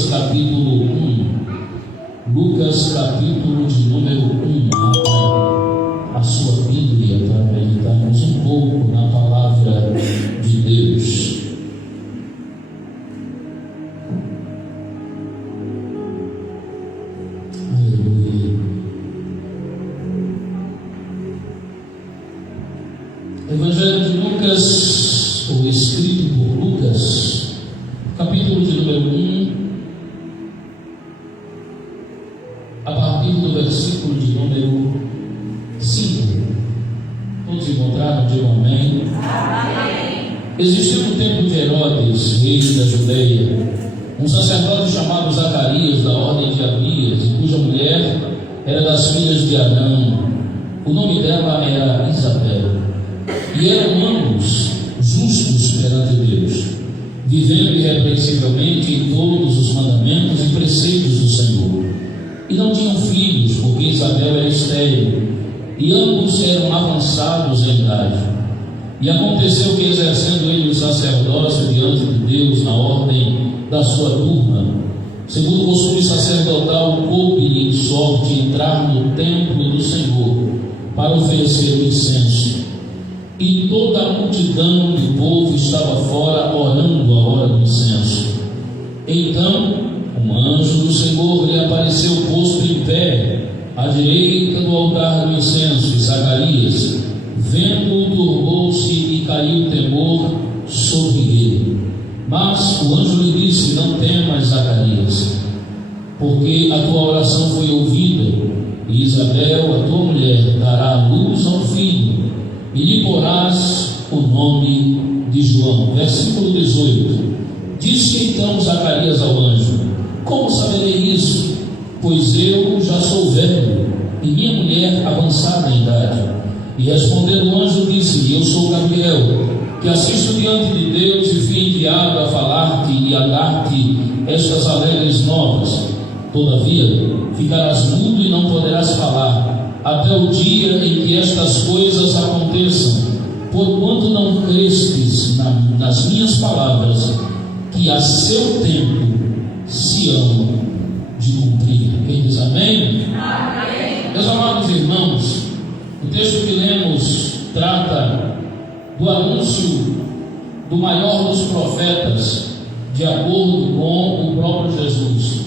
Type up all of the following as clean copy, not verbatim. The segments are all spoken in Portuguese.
Lucas capítulo 1. Lucas capítulo de número 1. Abra a sua Bíblia para meditarmos um pouco na palavra de Deus. Aleluia. Evangelho de Lucas, ou escrito por Lucas, capítulo de número 1, a partir do versículo de número 5. Todos encontraram? Digam amém. Amém. Existiu no tempo de Herodes, rei da Judeia, um sacerdote chamado Zacarias, da ordem de Abias, cuja mulher era das filhas de Arão. O nome dela era Isabel. E eram ambos justos perante Deus, vivendo irrepreensivelmente em todos os mandamentos e preceitos do Senhor. E não tinham filhos, porque Isabel era estéril, e ambos eram avançados em idade. E aconteceu que, exercendo ele o sacerdócio diante de Deus na ordem da sua turma, segundo o costume sacerdotal, coube-lhe em sorte entrar no templo do Senhor para oferecer o incenso. E toda a multidão do povo estava fora, orando a hora do incenso. Então um anjo do Senhor lhe apareceu posto em pé à direita do altar do incenso, e Zacarias, vendo-o, turbou-se e caiu temor sobre ele. Mas o anjo lhe disse: não temas, Zacarias, porque a tua oração foi ouvida, e Isabel, a tua mulher, dará luz ao filho, e lhe porás o nome de João. Versículo 18. Disse então Zacarias ao anjo: como saberei isso? Pois eu já sou velho, e minha mulher avançada em idade. E respondendo o anjo, disse-lhe: eu sou Gabriel, que assisto diante de Deus, e fui enviado a falar-te e a dar-te estas alegres novas. Todavia ficarás mudo e não poderás falar, até o dia em que estas coisas aconteçam, porquanto não crestes nas minhas palavras, que a seu tempo se hão de cumprir. Quem diz amém? Amém. Meus amados irmãos, o texto que lemos trata do anúncio do maior dos profetas, de acordo com o próprio Jesus,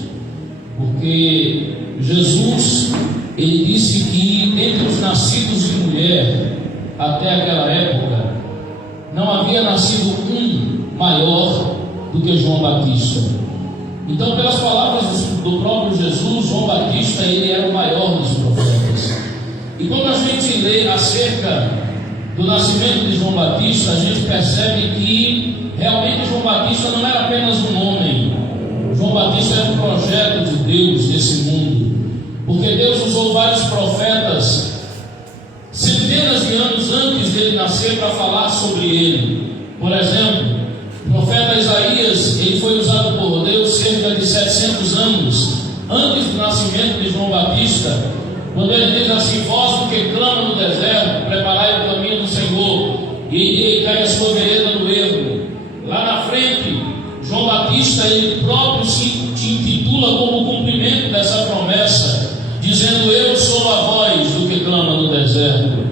porque Jesus, ele disse que entre os nascidos de mulher até aquela época não havia nascido um maior do que João Batista. Então, pelas palavras do próprio Jesus, João Batista, ele era o maior dos profetas. E quando a gente lê acerca do nascimento de João Batista, a gente percebe que realmente João Batista não era apenas um homem. João Batista era um projeto de Deus nesse mundo, porque Deus usou vários profetas centenas de anos antes dele nascer para falar sobre ele. Por exemplo, o profeta Isaías, ele foi usado por Deus cerca de 700 anos antes do nascimento de João Batista, quando ele diz assim: vós do que clama no deserto, preparai o caminho do Senhor, e endireitai a sua vereda no erro. Lá na frente, João Batista, ele próprio se intitula como o cumprimento dessa promessa, dizendo: eu sou a voz do que clama no deserto.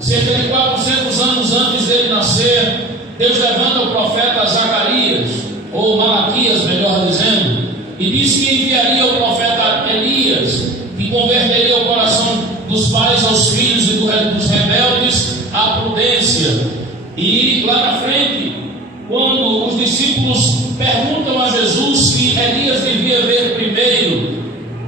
Cerca de 400 anos antes dele nascer, Deus levanta o profeta Zacarias, ou Malaquias, melhor dizendo, e disse que enviaria o profeta Elias, que converteria o coração dos pais aos filhos e dos rebeldes à prudência. E lá na frente, quando os discípulos perguntam a Jesus se Elias devia vir primeiro,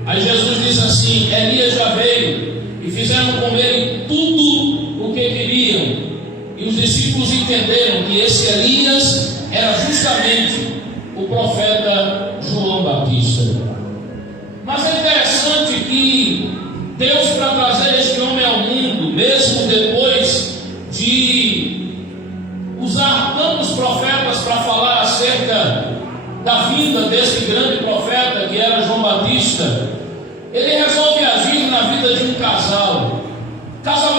aí Jesus diz assim: Elias já veio, e fizeram com ele tudo o que queriam. E os discípulos entenderam que esse Elias era justamente o profeta João Batista. Mas é interessante que Deus, para trazer este homem ao mundo, mesmo depois de usar tantos profetas para falar acerca da vida desse grande profeta que era João Batista, ele resolve agir na vida de um casal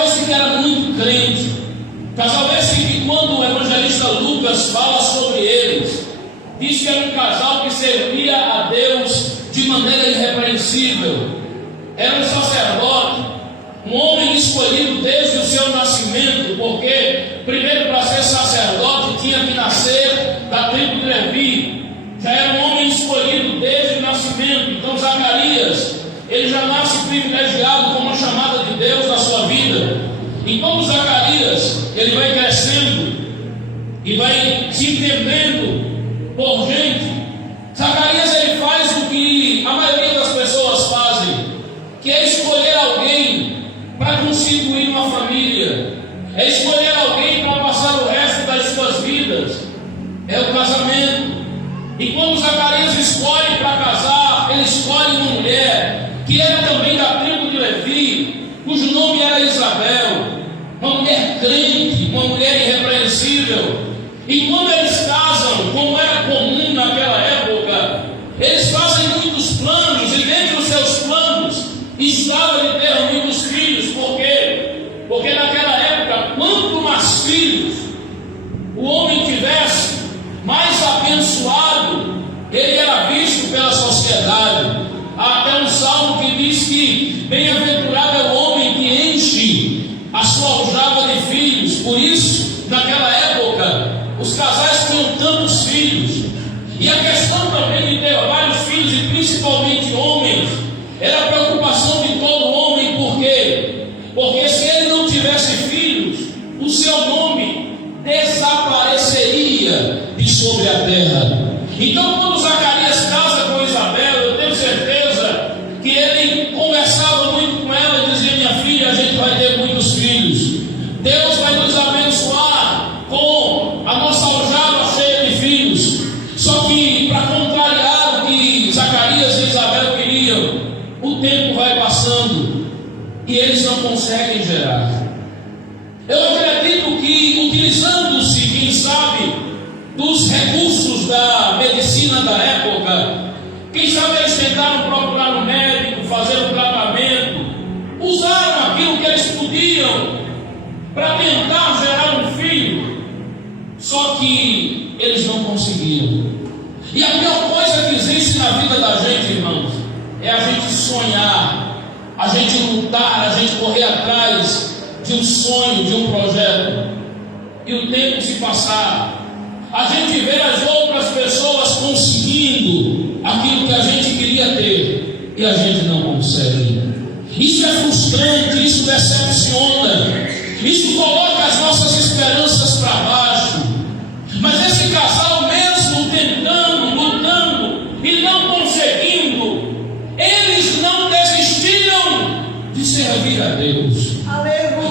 esse que era muito crente, casal esse que, quando o evangelista Lucas fala sobre eles, diz que era um casal que servia a Deus de maneira irrepreensível. Era um sacerdote, um homem escolhido desde o seu nascimento, porque primeiro, para ser sacerdote, tinha que nascer da tribo de Levi. Já era um homem escolhido desde o nascimento. Então Zacarias, ele já nasce privilegiado com uma chamada de Deus na sua vida. Enquanto Zacarias, ele vai crescendo e vai se entendendo por gente, Zacarias, ele faz o que a maioria das pessoas fazem, que é escolher alguém para constituir uma família, é escolher alguém para passar o resto das suas vidas, é o casamento. E quando Zacarias escolhe para casar, ele escolhe uma mulher que era também da tribo de Levi, cujo nome era Isabel, uma mulher crente, uma mulher irrepreensível. E quando eles casam, como era comum naquela época, eles fazem muitos planos, e dentre os seus planos estava de ter muitos filhos. Por quê? Porque naquela época, quanto mais filhos o homem tivesse, mais abençoado ele era visto pela sociedade. Há até um salmo que diz que bem-aventurado é o homem que enche a sua aljava de filhos. Por isso, naquela época, os casais tinham tantos filhos. E a questão também de ter vários filhos, e principalmente homens, era a preocupação de todo homem. Por quê? Porque se ele não tivesse filhos, o seu nome desapareceria de sobre a terra. Então, quando Zacarias casa com Isabel, eu tenho certeza que ele conversava muito com ela e dizia: minha filha, a gente vai ter muitos filhos, Deus vai nos abençoar com a nossa aljava cheia de filhos. Só que, para contrariar o que Zacarias e Isabel queriam, o tempo vai passando e eles não conseguem gerar. Eu acredito que, utilizando-se, quem sabe, dos recursos da medicina da época, quem sabe eles tentaram procurar um médico, fazer um tratamento, usaram aquilo que eles podiam para tentar gerar um filho, só que eles não conseguiram. E a pior coisa que existe na vida da gente, irmãos, é a gente sonhar, a gente lutar, a gente correr atrás de um sonho, de um projeto, e o tempo se passar, a gente vê as outras pessoas conseguindo aquilo que a gente queria ter e a gente não consegue. Isso é frustrante, isso decepciona, isso coloca as nossas esperanças para baixo. Mas esse casal, mesmo tentando, lutando e não conseguindo, eles não desistiram de servir a Deus.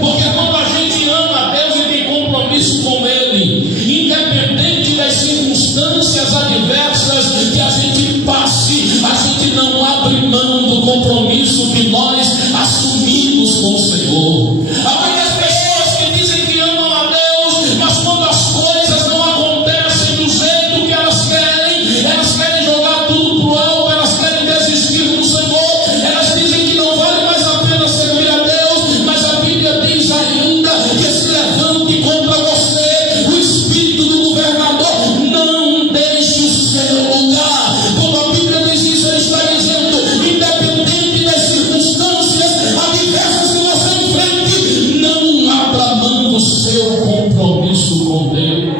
Porque quando a gente ama a Deus e tem compromisso com Ele, independente das circunstâncias adversas que a gente passe, a gente não abre mão do compromisso que nós assumimos com o Senhor. Há muitas pessoas que dizem que amam a Deus, mas quando as coisas não acontecem do jeito que elas querem jogar tudo pro alto, elas querem desistir do Senhor, elas dizem que não vale mais a pena servir a Deus. Mas a Bíblia diz ainda que se levante contra você o espírito do governador, não deixe o seu lugar. Quando a Bíblia diz isso, ele está dizendo, independente das circunstâncias adversas que você enfrente, não abra mão do seu compromisso com Deus.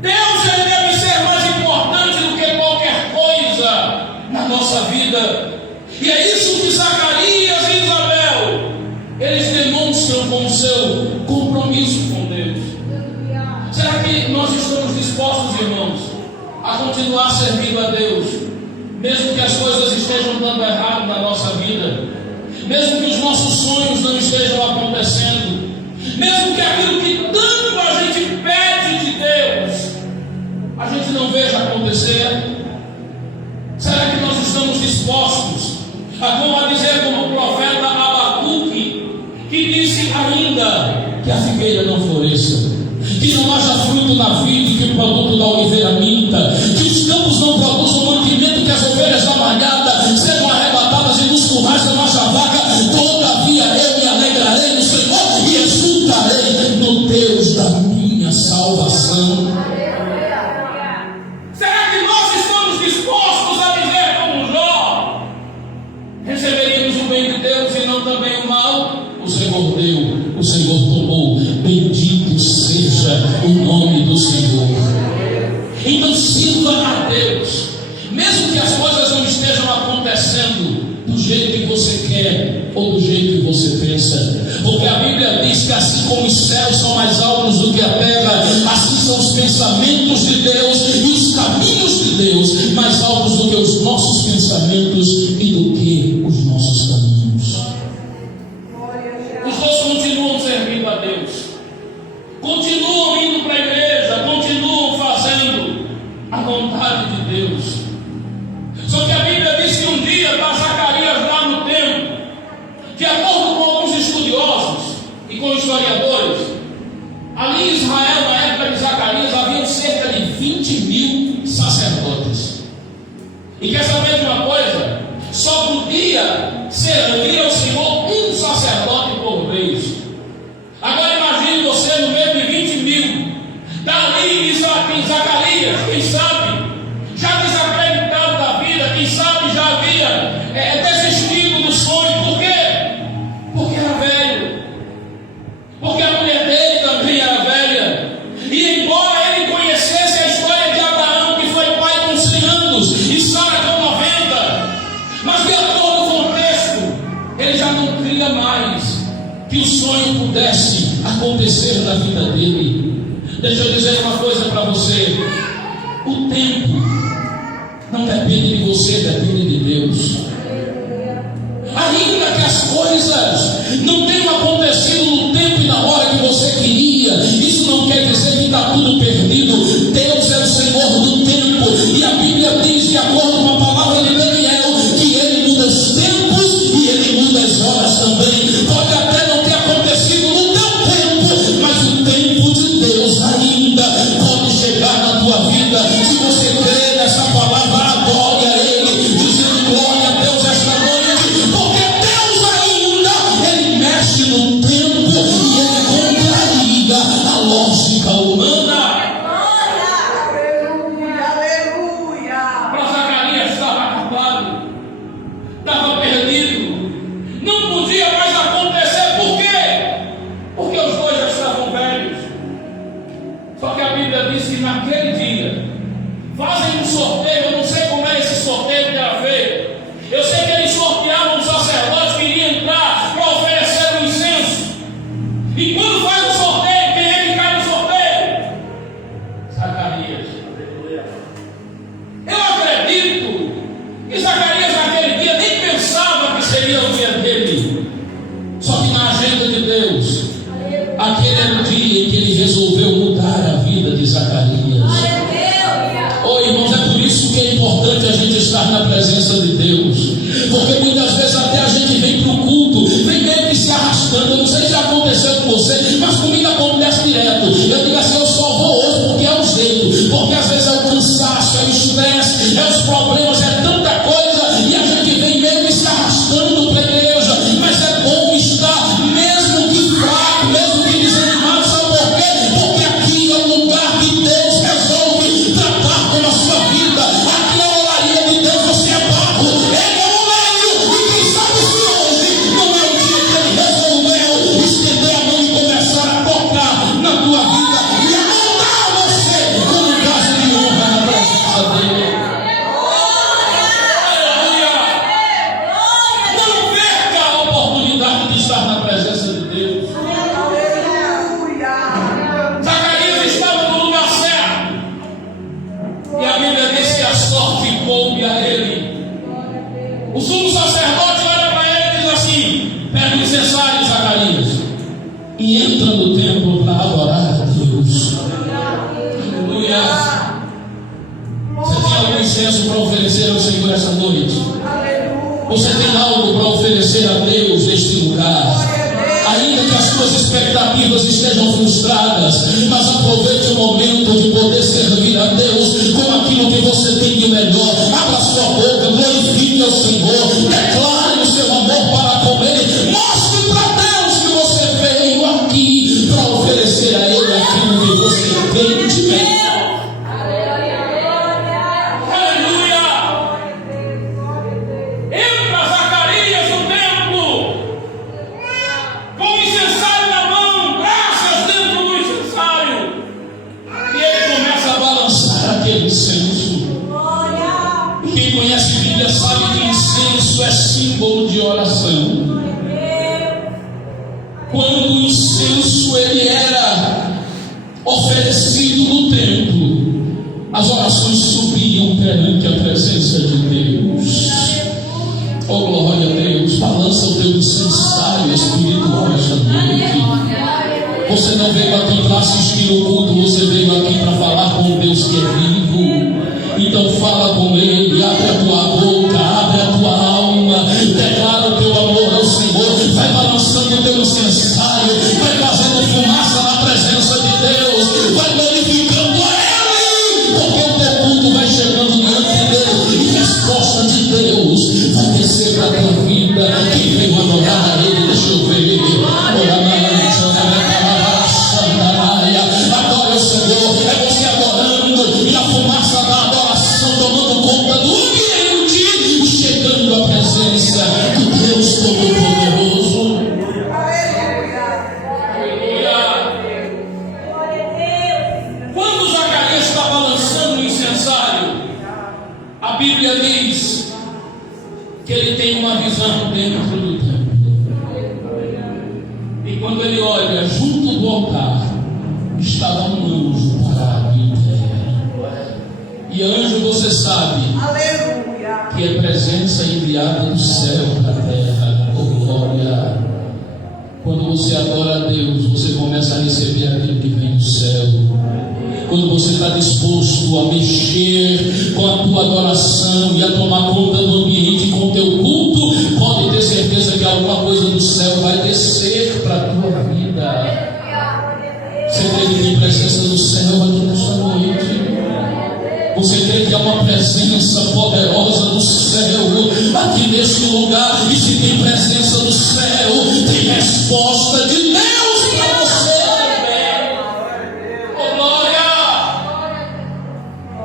Deus, ele deve ser mais importante do que qualquer coisa na nossa vida. E é isso que Zacarias e Isabel, eles demonstram com o seu compromisso com Deus. Será que nós estamos dispostos, irmãos, a continuar servindo a Deus, mesmo que as coisas estejam dando errado na nossa vida, mesmo que os nossos sonhos não estejam acontecendo, mesmo que aquilo que tanto a gente pede de Deus, a gente não veja acontecer? Será que nós estamos dispostos a dizer como o profeta Abacuque, que disse ainda que a figueira não floresça, que não haja fruto na vide, que o produto da oliveira minta, que os campos não produzam mantimento, que as ovelhas da malhada sejam arrebatadas e nos currais não haja vaca? Todavia eu me alegrarei no Senhor e exultarei no Deus da minha salvação. Então sirva a Deus, mesmo que as coisas não estejam acontecendo do jeito que você quer ou do jeito que você pensa, porque a Bíblia diz que assim como os céus são mais altos do que a terra, assim são os pensamentos de Deus e os caminhos de Deus mais altos do que os nossos pensamentos e do que os nossos caminhos. Os dois continuam servindo a Deus, continuam indo para a igreja, continuam fazendo a vontade de Deus. Só que a Bíblia diz que um dia está Zacarias lá no templo. De acordo com alguns estudiosos e com historiadores, ali em Israel, na época de Zacarias, havia cerca de 20.000 sacerdotes. E quer saber de uma coisa? Só podia servir ao Senhor um sacerdote por vez. Agora imagine você no meio de 20.000. Dali em Zacarias, quem sabe, já desacreditado da vida, quem sabe já havia desistido do sonho. Por quê? Porque era velho, porque a mulher dele também era velha, e embora ele conhecesse a história de Abraão, que foi pai com 100 anos e Sara com 90, mas de acordo com o texto, ele já não cria mais que o sonho pudesse acontecer na vida dele. Deixa eu dizer uma coisa para você: o tempo não depende de você, depende de Deus. Ainda que as coisas não tenham acontecido no tempo e na hora que você queria, isso não quer dizer que está tudo perdido. Deus é o Senhor do tempo, e a Bíblia diz, de acordo com a palavra de Daniel, que Ele muda os tempos e Ele muda as horas também. Pode até não ter acontecido no teu tempo, mas o tempo de Deus ainda pode chegar na tua vida. Se você crê nessa palavra, adore a Ele, dizendo glória a Deus esta noite, porque Deus ainda, Ele mexe no tempo e Ele contraria a lógica humana. Para Zacarias estava acabado, estava perdido, não podia mais acontecer. Por quê? Porque os dois já estavam velhos. Só que a Bíblia diz que naquele dia fazem um sorteio. Eu não sei como é esse sorteio que era feito. Eu sei que eles sorteavam um sacerdote que iria entrar para oferecer o incenso. E quando faz o sorteio, quem é que cai no sorteio? Zacarias. Eu acredito que Zacarias naquele dia nem pensava que seria o dia dele. Só que na agenda de Deus, aquele era o dia em que Ele resolveu mudar a vida de Zacarias. Oh, irmãos, é por isso que é importante a gente estar na presença de Deus, porque muitas vezes até a gente vem para o culto, vem meio que se arrastando. Eu não sei se já aconteceu com você, mas comigo acontece direto. Eu digo assim: eu só vou hoje porque é o jeito, porque às vezes é o cansaço, é o estresse, é os problemas, é tanta coisa, e a gente vem meio que se arrastando para a igreja. Mas é bom estar, mesmo que fraco, mesmo que desanimado. Sabe por quê? Porque aqui é o lugar que Deus resolve tratar com a sua vida. Aqui é a olaria de Deus. Você é barro, Ele é oleiro, e quem sabe se hoje não é o dia que Ele resolveu estender a mão e começar a tocar na tua vida e a moldar você como um vaso de honra na presença dEle. Não perca a oportunidade de estar na presença de Deus. Zacarias estava no lugar certo, e a Bíblia diz que a sorte coube a ele. O sumo sacerdote olha para ele e diz assim: pega o incensário, Zacarias, e entra no templo para adorar a Deus. Aleluia. Você tem algum incenso para oferecer ao Senhor essa noite? Você tem algo para oferecer a Deus neste lugar? Ainda que as suas expectativas estejam frustradas, mas aproveite o momento de poder servir a Deus com aquilo que você tem de melhor. Abra sua boca, glorifique ao Senhor, declare o seu amor para com Ele. Mostre para Deus que você veio aqui para oferecer a Ele aquilo que você tem de melhor. Aquele símbolo de oração. Quando o incenso ele era oferecido no templo, as orações subiam perante a presença de Deus. Oh, glória a Deus. Balança o teu incensário espiritual esta noite. Você não veio aqui para assistir o culto, você veio aqui para falar com o Deus que é vivo. Então fala com Ele, abre a tua boca, abre a tua alma, declara o teu amor ao Senhor, vai balançando o teu incensário, vai fazendo fumaça na presença de Deus, vai glorificando a Ele, porque o teu culto vai chegando diante dele, e resposta de Deus vai descer para a tua vida. Quem veio adorar a Ele, deixa eu ver. Adore o Senhor, é você adorando, e a fumaça da adoração tomando conta do ambiente, chegando à presença do Deus Todo-Poderoso. Quando Zacarias estava lançando o incensário, a Bíblia diz que ele tem uma visão dentro do templo. E quando ele olha junto do altar, estava um anjo parado em terra. E anjo, você sabe, aleluia, que é presença enviada do céu para a terra. Oh, glória! Quando você adora a Deus, você começa a receber aquilo que vem do céu. Quando você está disposto a mexer com a tua adoração e a tomar conta do ambiente com o teu culto, pode ter certeza que alguma coisa do céu vai descer para a tua vida. Você crê que tem presença do céu aqui nesta noite? Você crê que há uma presença poderosa do céu aqui neste lugar? E se tem presença do céu, tem resposta de Deus para você também. Oh, glória!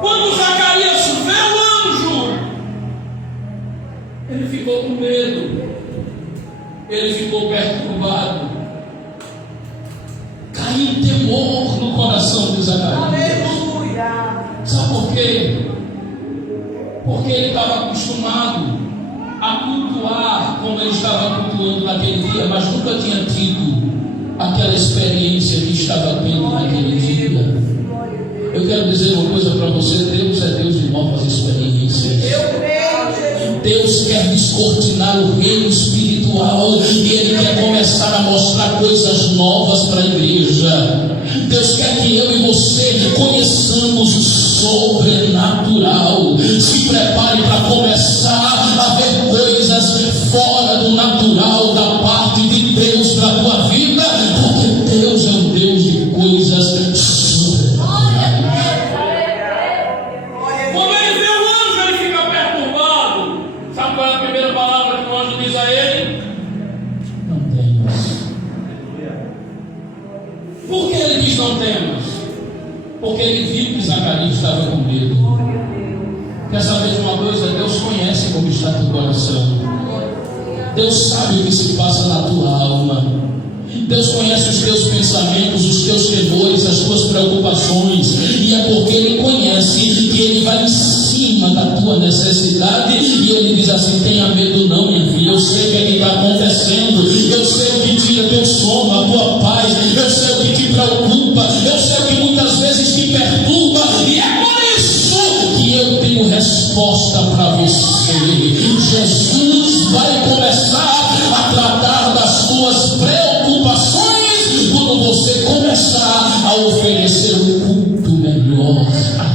Quando Zacarias vê o anjo, ele ficou com medo, ele ficou perturbado. Caiu temor no coração de Zacarias. Aleluia! Sabe por quê? Porque ele estava acostumado a cultuar como ele estava cultuando naquele dia, mas nunca tinha tido aquela experiência que estava tendo naquele dia. Eu quero dizer uma coisa para você: Deus é Deus de novas experiências. Deus quer descortinar o reino espiritual e Ele quer começar a mostrar coisas novas para a igreja. Deus quer que eu e você conheçamos o sobrenatural. Se prepare para começar a ver coisas fora do natural da parte de Deus para a tua vida, porque Deus é um Deus de coisas sobrenaturais. Quando ele vê o anjo, ele fica perturbado. Sabe qual é a primeira palavra que o anjo diz a ele? Não temas. Por que ele diz não temas? Porque ele viu que Zacarias estava com medo. Quer saber de uma coisa? Deus conhece como está teu coração. Deus sabe o que se passa na tua alma. Deus conhece os teus pensamentos, os teus temores, as tuas preocupações. E é porque Ele conhece que Ele vai em cima da tua necessidade. E Ele diz assim: tenha medo não, minha filha. Eu sei o que é que está acontecendo. Eu sei o que tira teu sono, a tua paz. Eu sei o que te preocupa. Eu sei o que muitas vezes te perturba. E é por isso que eu tenho resposta para você. Jesus vai começar a tratar das tuas preocupações quando você começar a oferecer um culto melhor a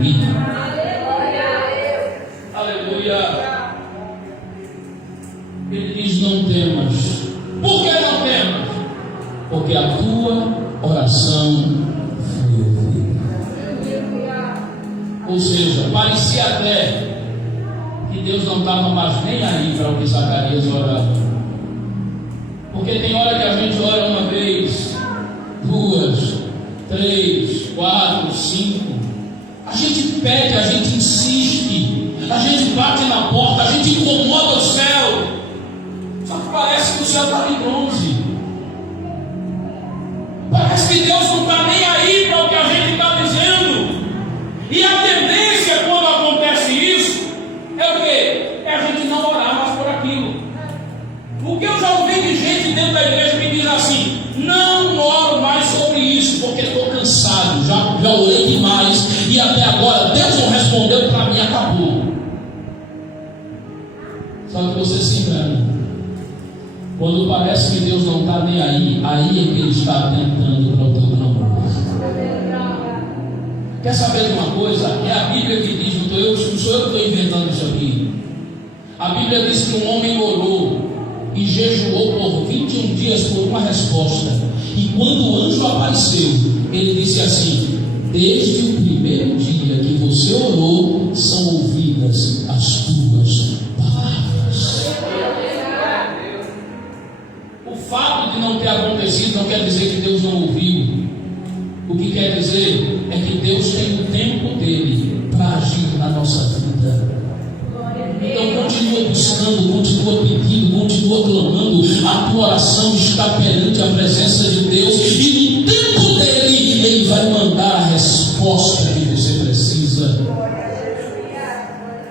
Ele. Aleluia. Ele diz: não temas. Por que não temas? Porque a tua oração foi ouvida. Ou seja, parecia até que Deus não estava mais nem aí para o que Zacarias orava. Porque tem hora que a gente ora uma vez, 2, 3, 4, 5. A gente pede, a gente insiste, a gente bate na porta, a gente incomoda o céu. Só que parece que o céu está de bronze. Parece que Deus não está nem aí para o que a gente está dizendo. E a tendência quando acontece isso é o quê? É a gente não orar mais por aquilo. Porque eu já ouvi de gente dentro da igreja que diz assim: não oro mais sobre isso, porque estou cansado, já orei demais, e até agora Deus não respondeu para mim, acabou. Só que você se engana. Quando parece que Deus não está nem aí, aí é que Ele está atentando para o teu clamor. Quer saber de uma coisa? É a Bíblia que diz, não sou eu que estou inventando isso aqui. A Bíblia diz que um homem orou e jejuou por 21 dias por uma resposta. E quando o anjo apareceu, ele disse assim: desde o primeiro dia que você orou, são ouvidas as tuas palavras. O fato de não ter acontecido não quer dizer que Deus não ouviu. O que quer dizer é que Deus tem o tempo dele para agir na nossa vida. Então continua buscando, continua pedindo, continua clamando. A tua oração está perante a presença de Deus, e no tempo dele Ele vai mandar a resposta que você precisa.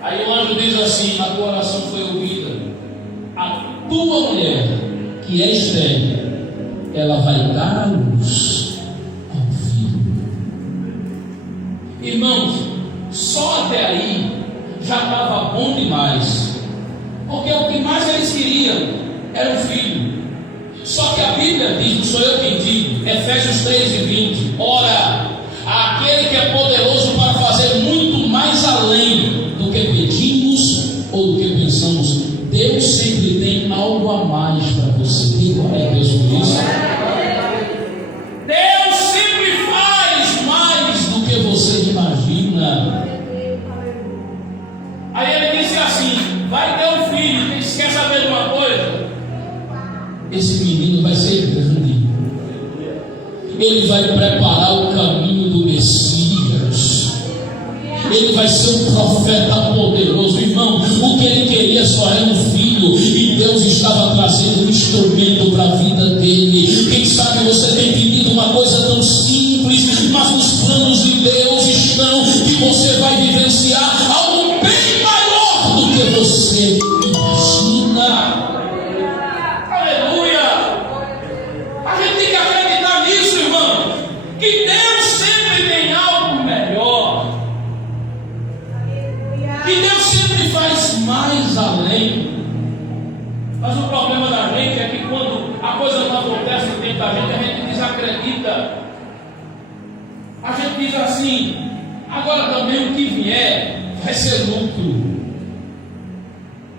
Aí o anjo diz assim: a tua oração foi ouvida. A tua mulher, que é estéril, ela vai dar à luz ao filho. Irmãos, só até aí já estava bom demais, porque o que mais eles queriam era um filho. Só que a Bíblia diz, não sou eu quem digo, Efésios 3:20, ora, aquele que é poderoso para fazer muito mais além do que pedimos ou do que pensamos. Deus sempre tem algo a mais para você. Tem glória a Deus por isso. Deus sempre faz mais do que você imagina. Aí ele disse assim: vai ter um filho. Você quer saber de uma coisa? Esse menino vai ser grande. Ele vai preparar o caminho do Messias. Ele vai ser um profeta poderoso. Irmão, o que ele queria só era um filho, e Deus estava trazendo um instrumento para a vida dele. Quem sabe você tem pedido uma coisa tão simples, mas os planos de Deus estão que você vai vivenciar algo bem maior do que você imagina. Aleluia! A gente tem que acreditar nisso, irmão, que Deus sempre tem algo melhor, que Deus sempre faz mais além. Mas o problema da gente é que quando a coisa não acontece no tempo da gente, a gente desacredita. A gente diz assim: agora também o que vier vai ser lucro.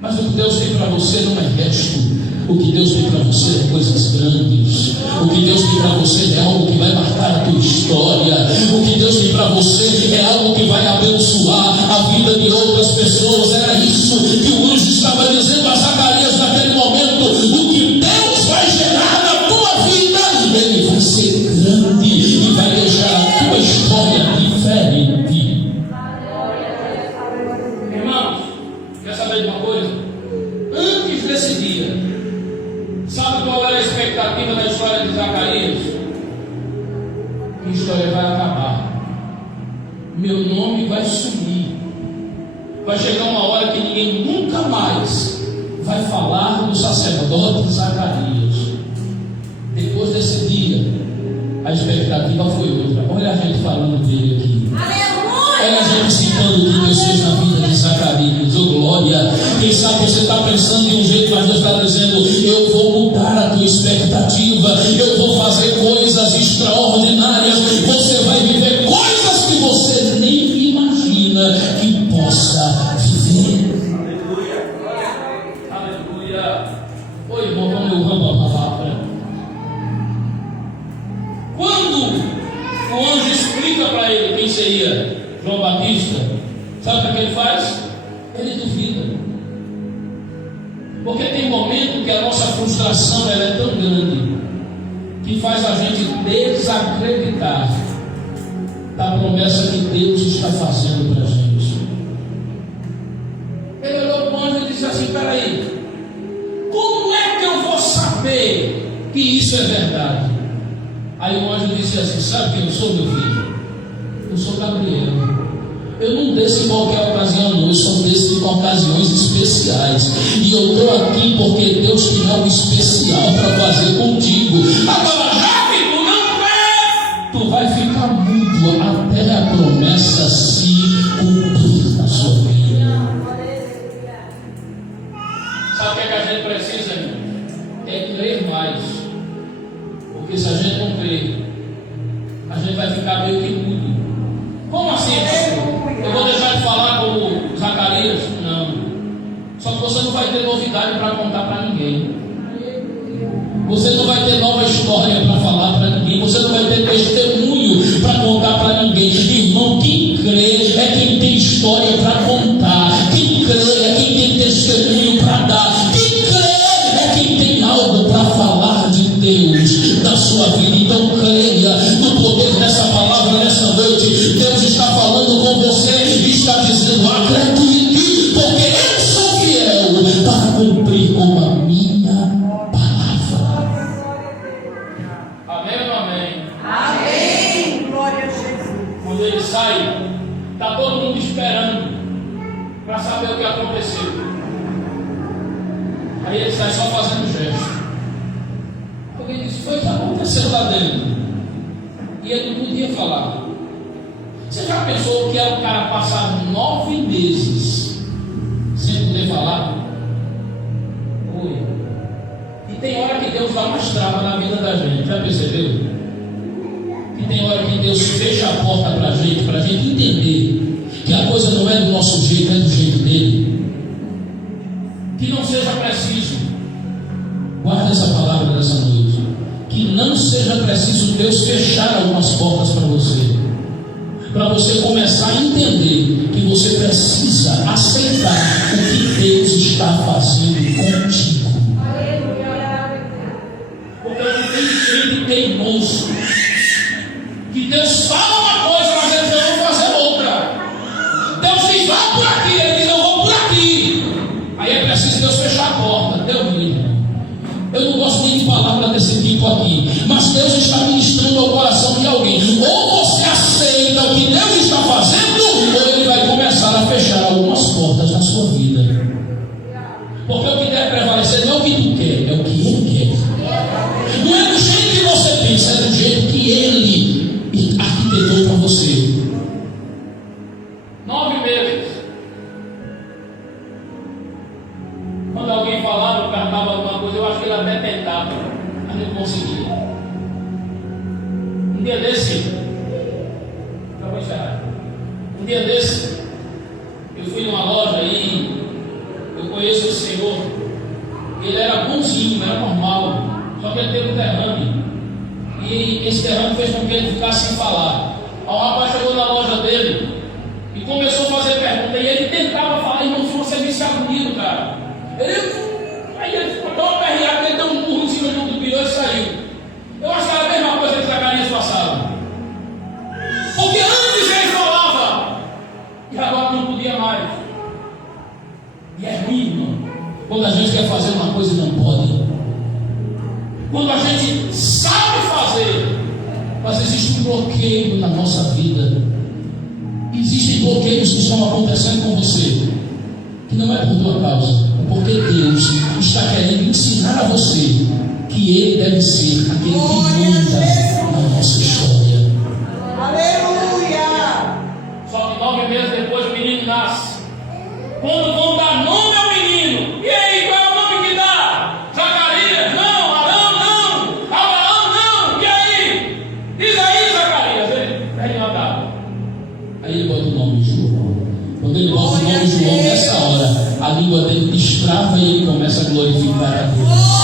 Mas o que Deus tem para você não é resto. O que Deus tem para você é coisas grandes. O que Deus tem para você é algo que vai marcar a tua história. O que Deus tem para você é algo que vai abençoar a vida de outras pessoas. Era isso que o anjo estava dizendo a Zacarias naquele momento. O que Deus vai gerar na tua vida, Ele vai ser grande e vai deixar a tua história diferente. Irmãos, quer saber de uma coisa? Antes desse dia, sabe qual era a expectativa da história de Zacarias? A história vai acabar, meu nome vai sumir, vai chegar uma hora que ninguém nunca mais vai falar do sacerdote Zacarias. Depois desse dia, a expectativa foi outra. Olha a gente falando dele aqui. Olha a gente citando o que Deus fez na vida de Zacarias. Oh glória! Quem sabe você está pensando em um jeito, mas Deus está dizendo: eu vou mudar a tua expectativa, eu vou fazer coisas extraordinárias, você vai viver coisas que você nem imagina que possa viver. Aleluia! Aleluia! Oi, irmão, vamos a palavra. Quando o anjo explica para ele quem seria João Batista, sabe o que ele faz? Ele duvida. Porque tem momento que a nossa frustração ela é tão grande que faz a gente desacreditar da promessa que Deus está fazendo para a gente. Ele olhou para o anjo e disse assim: peraí, como é que eu vou saber que isso é verdade? Aí o anjo disse assim: sabe quem eu sou, meu filho? Eu sou Gabriel. Eu não desço em qualquer ocasião, não. Eu só desço em ocasiões especiais. E eu estou aqui porque Deus tem algo especial para fazer contigo. Agora, já que tu não crê, tu vai ficar mudo até a promessa se cumprir na sua vida. Sabe o que a gente precisa, irmão? É crer mais. Porque se a gente não crer, a gente vai ficar meio que mudo. Como assim, pastor? Eu vou deixar de falar como Zacarias? Não. Só que você não vai ter novidade para contar para ninguém. Você não vai ter nova história para falar para ninguém. Você não vai ter testemunho para contar para ninguém. Irmão, quem crê é quem tem história para contar. Quem crê é quem tem testemunho para dar. Quem crê é quem tem algo para falar de Deus, da sua vida. Então creia no poder dessa palavra nessa noite. Deus está falando com você e está dizendo: acredite, porque eu sou fiel para cumprir com a minha palavra. Amém ou não amém? Amém. Glória a Jesus. Quando ele sai, está todo mundo esperando para saber o que aconteceu. Aí ele sai só fazendo gesto. Alguém disse: foi o que aconteceu lá dentro. E ele não podia falar. Você já pensou que era o cara passar 9 meses sem poder falar? Oi. E tem hora que Deus dá uma trava na vida da gente. Já percebeu? E tem hora que Deus fecha a porta para a gente entender que a coisa não é do nosso jeito, é do jeito dele. Que não seja preciso. Guarda essa palavra dessa noite. Que não seja preciso Deus fechar algumas portas para você. Para você começar a entender que você precisa aceitar o que Deus está fazendo contigo. Porque não tem crente teimoso que Deus fala uma coisa, mas ele diz: eu vou fazer outra. Deus diz: vai por aqui, ele diz: eu vou por aqui. Aí é preciso Deus fechar a porta. Deus me livre. Eu não gosto nem de palavra desse tipo aqui, mas Deus está ministrando ao coração de alguém. Ou você aceita o que Deus está fazendo, ou Ele vai começar a fechar algumas portas na sua vida. Porque o que deve prevalecer não é o que tu quer, é o que Ele quer. Não é do jeito que você pensa, é do jeito que Ele arquitetou para você. 9 meses. Quando alguém falava, cantava alguma coisa, eu acho que ele até tentava, mas não conseguia. Um dia desse, eu vou encerrar. Um dia desse, eu fui numa loja aí, eu conheço o senhor, ele era bonzinho, era normal, só que ele teve um derrame. E esse derrame fez com que ele ficasse sem falar. Aí o rapaz chegou na loja dele e começou a fazer pergunta, e ele tentava falar: irmão, se você visse bonito, cara. Aí ele ficou tão aperreado que ele deu um burro em cima do pior e saiu. Eu acho que era a mesma coisa que Zacarias passava. Porque antes ele falava e agora não podia mais. E é ruim, irmão, quando a gente quer fazer uma coisa e não pode. Quando a gente sabe fazer, mas existe um bloqueio na nossa vida. Existem bloqueios que estão acontecendo com você, que não é por tua causa, é porque Deus está querendo ensinar a você que Ele deve ser aquele que manda na nossa história. Aleluia! Só que 9 meses depois o menino nasce. Quando vão dar nome ao menino, e aí, qual é o nome que dá? Zacarias? Não. Arão? Não. Abraão? Não. E aí? Diz aí, Zacarias. Ele pede uma data. Aí ele bota o nome de João. Quando ele bota o nome de João, nessa hora a língua dele destrava e ele começa a glorificar a Deus.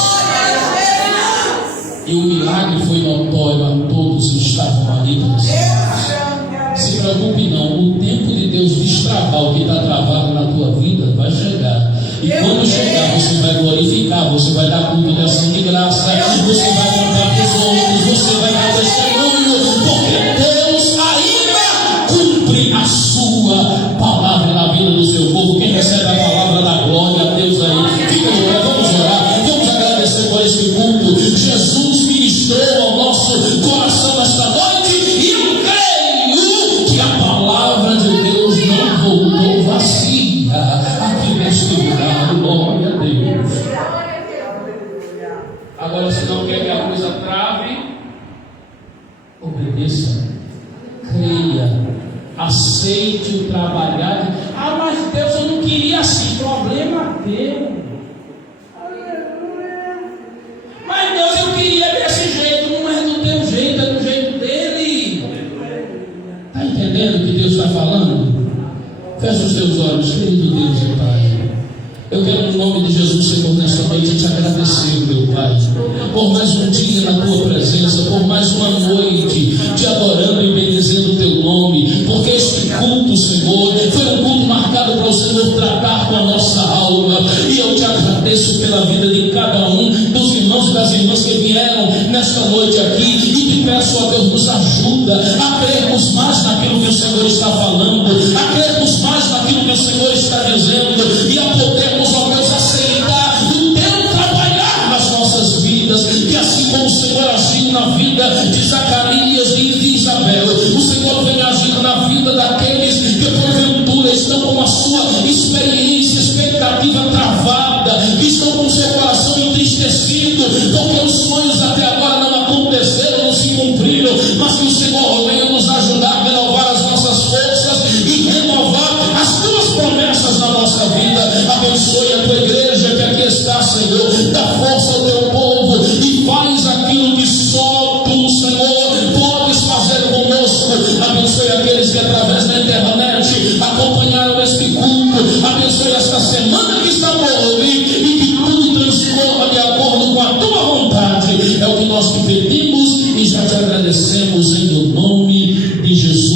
E o milagre foi notório a todos que estavam ali presentes. Se preocupe não, o tempo de Deus destravar o que está travado na tua vida vai chegar. E quando chegar, você vai glorificar, você vai dar culto de ação de graça, você vai cantar para os outros, você vai dar testemunho, porque Deus ainda cumpre a sua palavra na vida do seu povo. Quem recebe a palavra da glória a Deus aí, fica de pé, vamos orar, vamos agradecer por este culto. Jesus ministrou ao nosso coração esta noite, e eu creio que a palavra de Deus não aqui neste lugar. Glória a Deus. Agora, se não quer que a coisa trave, obedeça, creia, aceite o trabalhar. Ah, mas Deus, eu não queria assim. Problema teu. Mas Deus, eu queria desse jeito. Não é do teu jeito, é do jeito dele. Está entendendo o que Deus está falando? Feche os teus olhos, querido Deus e Pai. Eu quero, no nome de Jesus, Senhor, nesta noite te agradecer, meu Pai, por mais um dia na tua presença, por mais uma noite te adorando e bendizendo o teu nome, porque este culto, Senhor, foi um culto marcado para o Senhor tratar com a nossa alma. E eu te agradeço pela vida de cada um dos irmãos e das irmãs que vieram nesta noite aqui, e te peço, ó Deus, nos ajuda a crermos mais naquilo que o Senhor está falando, a crermos mais naquilo que o Senhor está dizendo, e a podermos, ó Deus, aceitar o teu trabalhar nas nossas vidas, que assim como o Senhor agiu na vida de Zacarias e de Isabel, o Senhor vem agindo na vida daqueles que porventura estão com a sua experiência, expectativa travada, que estão com o seu coração entristecido, porque os sonhos até agora não aconteceram, não se cumpriram, mas que o Senhor venha nos ajudar a renovar as nossas forças e renovar as tuas promessas na nossa vida. Abençoe a tua igreja que aqui está, Senhor, dá força ao teu povo e faz aquilo que só tu, Senhor, podes fazer conosco. Abençoe aqueles que através da internet acompanharam este culto, abençoe esta semana que está por ouvir e que tudo transcorra de acordo com a tua vontade. É o que nós te pedimos e já te agradecemos em o nome de Jesus.